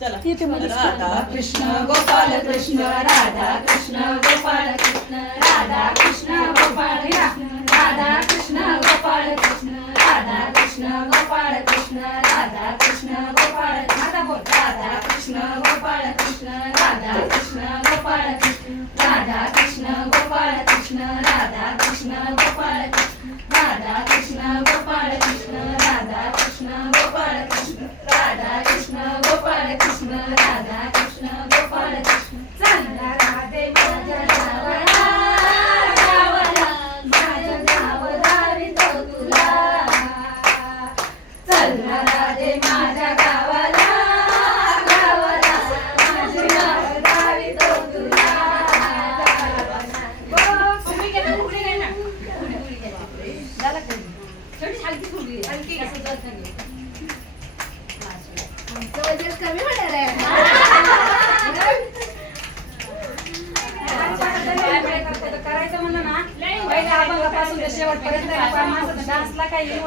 चला राधा कृष्ण गोपाल कृष्ण राधा कृष्ण गोपाल कृष्ण राधा कृष्ण गोपाल कृष्ण राधा कृष्ण गोपाल कृष्ण राधा कृष्ण गोपाल कृष्ण राधा कृष्ण गोपाल राधा कृष्ण गोपाल कृष्ण राधा कृष्ण गोपाल कृष्ण राधा कृष्ण गोपाल कृष्ण राधा कृष्ण गोपाल कृष्ण राधा कृष्ण गोपाल कृष्ण राधा कृष्ण गोपाल कृष्ण राधा कृष्ण गोपाल कृष्ण राधा कृष्ण गोपाल कृष्ण चांगला राधे माझ्या गावाला गावाला माझं गाव दावितो तुला चांगला राधे माझ्या गावाला गावाला माझं गाव दावितो तुला तुम्ही गेला फुगडी नाही ना फुगडी घ्यायची झाला का छोटी हलकी फुगडी हलकी असं जात नाही कमी होणार आहे करायचं म्हणलं ना पहिल्या अभंगापासून शेवटपर्यंत डान्सला काही